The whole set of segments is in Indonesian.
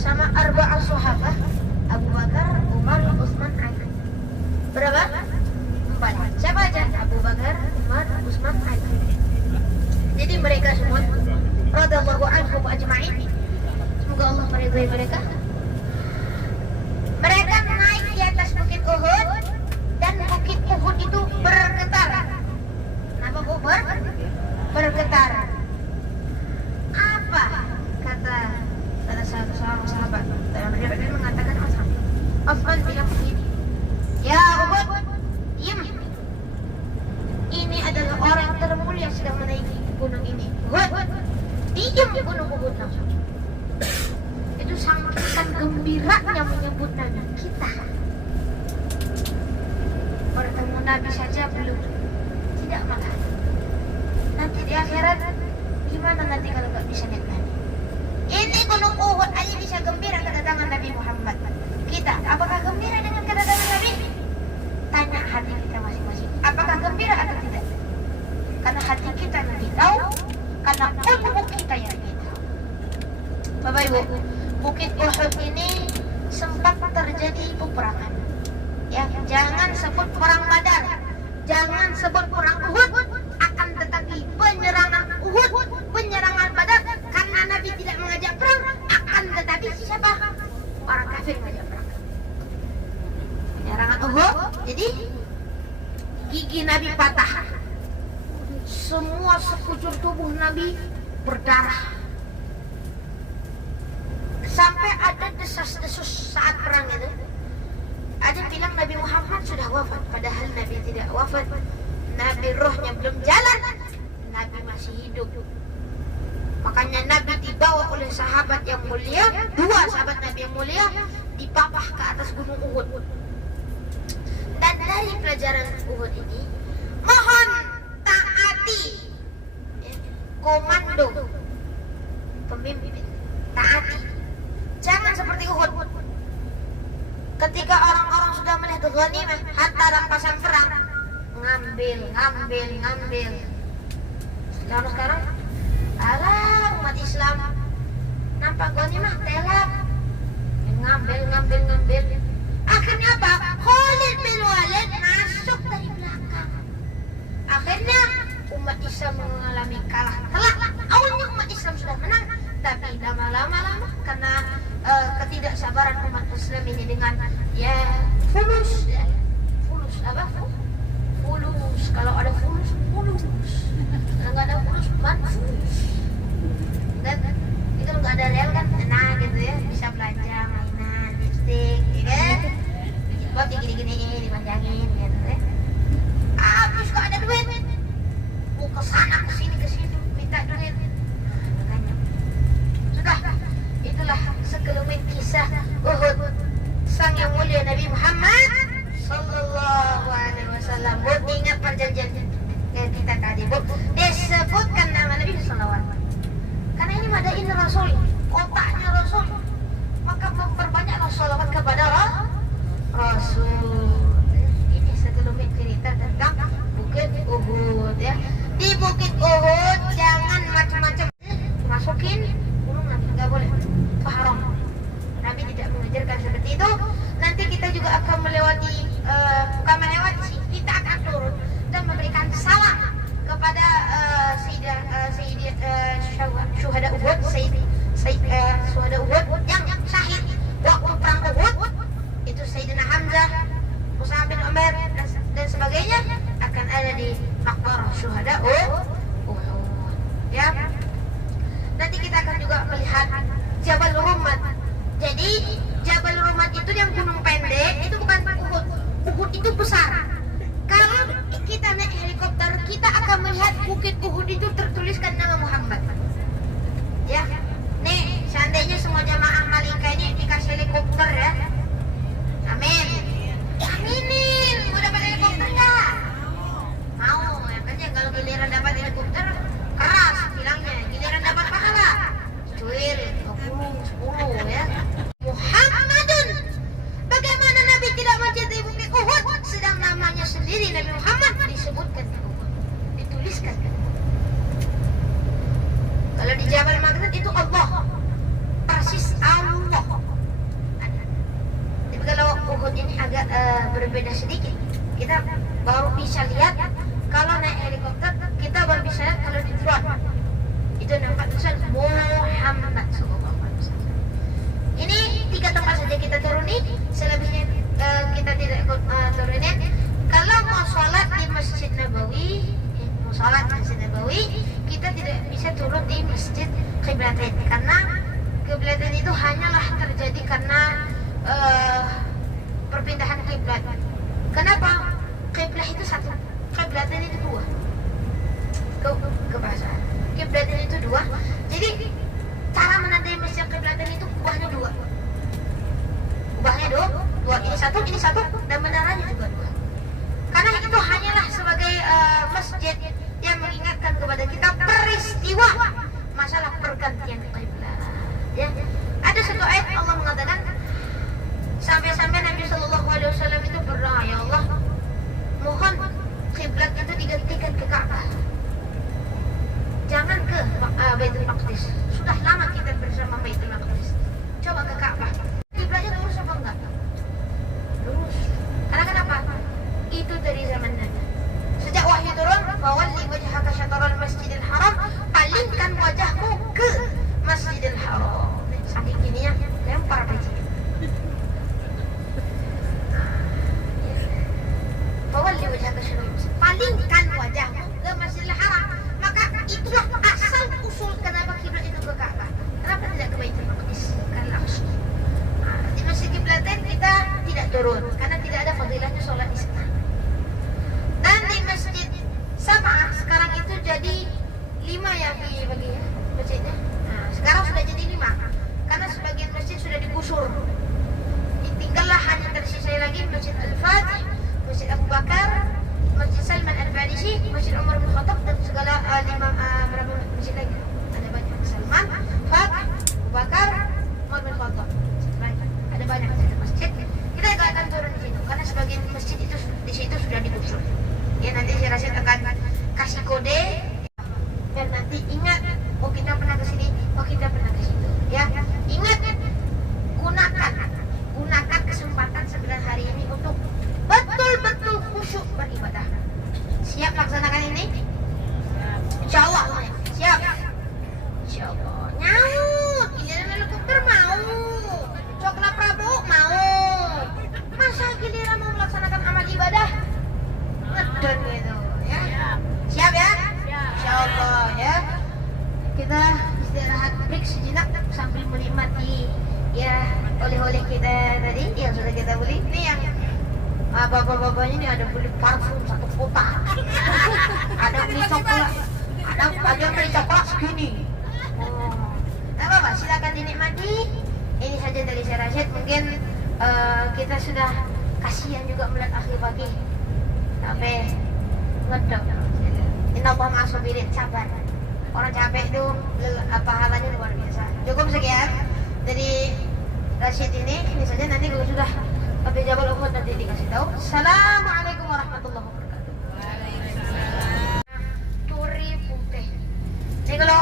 sama arba'ah sahabat, Abu Bakar, Umar, Utsman, Ali. Berapa? 4. Siapa aja? Abu Bakar, Umar, Utsman, Ali. Jadi mereka semua radhiyallahu anhum ajma'in. Semoga Allah meridhai mereka. Mereka naik di atas bukit Uhud dan bukit Uhud itu bergetar. Kenapa Bu? Bergetar. Apa kata salah satu seorang sahabat? Dalam riwayat ini mengatakan Utsman bilang begini, "Ya Uhud, diam. Ini adalah orang termulia yang sedang menaiki gunung ini. Uhud, diam gunung Uhud langsung." Itu saking gembiranya menyebut Nabi kita. Bertemu Nabi saja belum, tidak malah. Nanti di akhirat gimana nanti kalau nggak bisa lihat Nabi? Ini gunung Uhud aja bisa gembira kedatangan Nabi Muhammad. Kita, apakah gembira dengan kedatangan Nabi? Tanya hati kita masing-masing. Apakah gembira atau tidak? Karena hati kita lebih tahu, karena ilmu kita yang lebih tahu. Bapak Ibu, Bukit Uhud ini sempat terjadi peperangan. Ya, jangan sebut perang Badar, jangan sebut perang Uhud, akan tetapi penyerangan Uhud, penyerangan Badar, karena Nabi tidak mengajak perang, akan tetapi siapa? Orang kafir mengajak perang. Penyerangan Uhud, jadi gigi Nabi patah, semua sekujur tubuh Nabi berdarah. Sampai ada desas-desus saat perang itu. Ada bilang Nabi Muhammad sudah wafat, padahal Nabi tidak wafat. Nabi rohnya belum jalan, Nabi masih hidup. Makanya Nabi dibawa oleh sahabat yang mulia, 2 sahabat Nabi yang mulia, dipapah ke atas gunung Uhud. Dan dari pelajaran Uhud ini, mohon taati komando pemimpin, taati. Jangan seperti Uhud. Ketika orang-orang sudah melihat ghanimah, harta rampasan perang, ngambil. Sekarang, alah umat Islam nampak ghanimah telak, ngambil. Akhirnya apa? Khalid bin Walid masuk dari belakang. Akhirnya umat Islam mengalami kalah telak. Awalnya umat Islam sudah menang, tapi lama-lama karena ketidaksabaran umat Muslim ini dengan fulus kalau ada fulus kalau nggak ada fulus manfus, dan itu nggak ada real kan tenang gitu ya, bisa belanja mainan lipstick ya kan, gini dipanjangin gitu ya. Habis kok ada duit, mau kesana kesini minta duit. Sudah, itulah sekelumit kisah Uhud. Sang yang mulia Nabi Muhammad Sallallahu Alaihi Wasallam. Bu, ingat perjanjian kita tadi, Bu. Disebutkan nama Nabi Sallallahu Alaihi Wasallam. Karena ini madain Rasul, otaknya Rasul. Maka memperbanyaklah sholawat kepada Rasul. Ini sekelumit cerita tentang Bukit Uhud ya. Di Bukit Uhud jangan macam-macam masukin gunung Nabi, nggak boleh, itu haram. Nabi tidak mengajarkan seperti itu. Nanti kita juga akan melewati, bukan melewati sih, kita akan turun dan memberikan salam kepada syuhada Uhud, syuhada Uhud yang syahid waktu perang Uhud. Itu Sayyidina Hamzah, Mus'ab bin Umair dan sebagainya akan ada di maqbarah syuhada Uhud ya. Nanti kita akan juga melihat Jabal Rummat. Jadi Jabal Rummat itu yang gunung pendek, itu bukan Uhud. Uhud itu besar. Kalau kita naik helikopter, kita akan melihat bukit Uhud itu tertuliskan nama Muhammad. Ya, nih seandainya semua jamaah Malika ini dikasih helikopter ya. Amin. Aminin, mau dapat helikopter nggak? Mau, ya kan ya, kalau giliran dapat helikopter keras bilangnya, giliran dapat pahala cuil 10 ya. Muhammadun, bagaimana Nabi tidak mencintai bukit Uhud sedang namanya sendiri Nabi Muhammad disebutkan di Uhud, dituliskan. beda sedikit. Kita baru bisa lihat kalau naik helikopter, kita baru bisa lihat kalau di drone. Itu nampak tulisan Muhammad sallallahu alaihi wasallam. Ini 3 tempat saja kita turuni, selebihnya kita tidak ikut turunin. Kalau mau sholat di Masjid Nabawi, kita tidak bisa turun di Masjid Qiblatain karena Qiblatain itu hanyalah terjadi karena perpindahan kiblat. Kenapa? Kiblat itu satu, Qiblatain itu dua. Ke bahasa Qiblatain itu dua. Jadi cara menandai Masjid Qiblatain itu ubahnya dua. Ini satu, dan menaranya juga dua. Karena itu hanyalah sebagai masjid yang mengingatkan kepada kita peristiwa masalah pergantian kiblat. Ya, ada satu ayat Allah mengatakan sampai-sampai Nabi Shallallahu Alaihi Wasallam itu berdoa, ya Allah, mohon kiblat itu digantikan ke Ka'bah, jangan ke Baitul Maqdis. Sudah lama kita bersama Baitul Maqdis, coba ke Ka'bah. Kiblatnya lurus apa enggak? Lurus. Karena kenapa? Itu dari zaman Nabi. Sejak wahyu turun, fawalli wajhaka syatral Masjidil Haram, palingkan wajahmu ke Masjidil Haram. Saking gininya, lempar biji. Fawalli wajhaka syatral Masjid, palingkan wajahmu ke Masjidil Haram. Maka itulah asal usul kenapa kiblat itu ke Ka'bah. Kenapa tidak ke Baitul Maqdis? Karena langsung. Di Masjid Qiblatain kita tidak turun karena tidak ada fadilahnya sholat di sana. Dan di Masjid Sab'ah sekarang itu jadi 5 ya bagi ya masjidnya. Nah, sekarang sudah jadi 5 karena sebagian masjid sudah digusur. Tinggallah hanya tersisa lagi Masjid Al-Fatih, Masjid Abu Bakar, Masjid Salman Al-Farisi, Masjid Umar bin Khattab, dan segala 5 berapa masjid lagi? Ada banyak. Salman, Fatih, Abu Bakar, Umar bin Khattab. Ada banyak masjid. Kita akan turun di situ karena sebagian masjid itu di situ sudah digusur. Ya, nanti saya rasa akan kasih kode dan nanti ingat, oh kita pernah ke sini, oh kita pernah ke situ. Ya, ingat, gunakan kesempatan 9 hari ini untuk betul-betul khusyuk beribadah. Siap laksanakan ini? Insya Allah. Siap? Insya Allah. Nyaut, giliran helikopter mau, coklat Prabowo mau. Masa giliran mau melaksanakan amal ibadah? Ngedon gitu ya. Siap ya? Insya Allah ya. Kita istirahat break sejenak sambil menikmati ya oleh-oleh kita tadi yang sudah kita beli. Ini yang bapak-bapaknya ini ada beli parfum 1 kotak. Ada beli coklat. Ada beli coklat segini. Oh. Nah, Bapak silakan dinikmati. Ini saja dari saya Rasyid. Mungkin kita sudah kasihan juga melihat akhir pagi sampai ngedok. Innallaha ma'as-sabirin, sabar. Orang capek itu pahalanya luar biasa. Cukup sekian dari Rasyid ini saja. Nanti kalau sudah Habis Jabal Uhud nanti dikasih tahu. Assalamualaikum warahmatullahi wabarakatuh. Waalaikumsalam. Turi putih. Ini kalau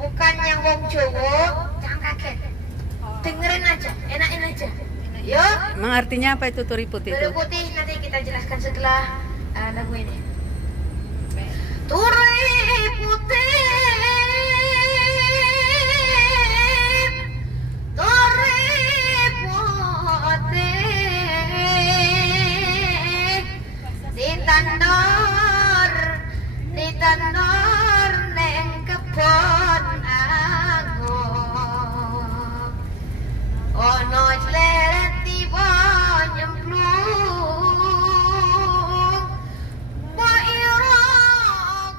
bukan yang wong Jawa, jangan kaget. Dengerin aja, enakin aja. Yo. Emang artinya apa itu turi putih? Turi putih nanti kita jelaskan setelah lagu ini. Turi putih. Ditandor neng kebon agung ono sleret tiba nyemplung wa ira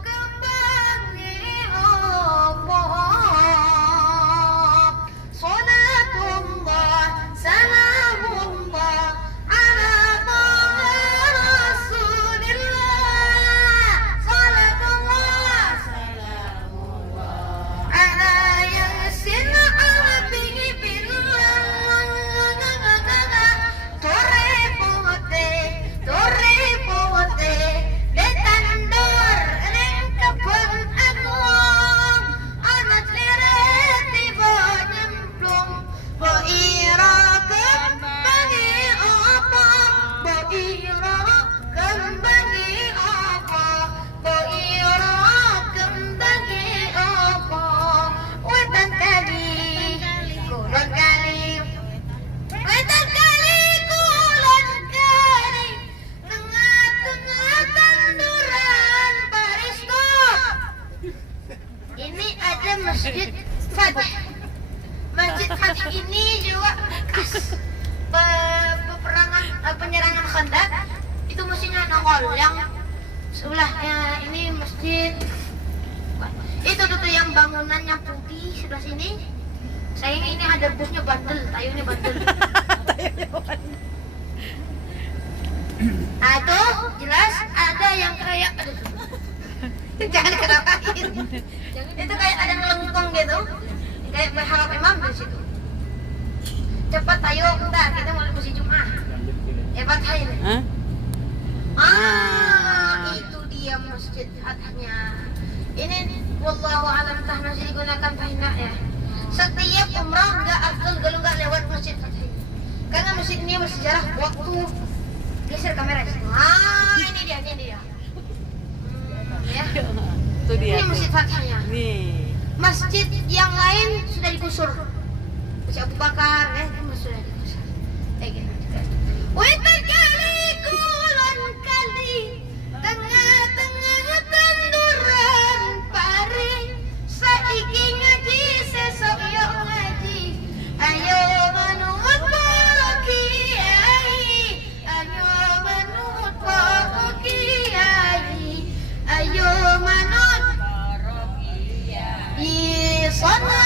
kembangi opo salatullah salamullah ala rasulillah salatullah Sebelahnya ini masjid. Itu tuh yang bangunannya putih sebelah sini. Sayangnya ini ada busnya bandel, tayunya bandel. Nah itu jelas ada yang kayak aduh. Jangan ketawain. Itu kayak ada ngelengkong gitu. Kayak berharap imam di situ. Cepat ayo kita mau masjid Jumat. Hebat ini. Itu dia masjid Fatahnya. Ini wallahu alam tah masih digunakan Fatah ya. Setiap umrah nggak afdal kalau nggak lewat masjid Fatah. Karena masjid ini bersejarah waktu geser kamera. Ini dia. Ya. Itu dia. Ini masjid Fatahnya. Nih. Masjid yang lain sudah digusur. Masjid Abu Bakar sudah digusur. Kayak gitu. Wetan kali kulon kali tengah-tengah tanduran pari saiki ngaji sesok yo ngaji ayo manut para kiai ayo manut para kiai ayo manut para kiai di sana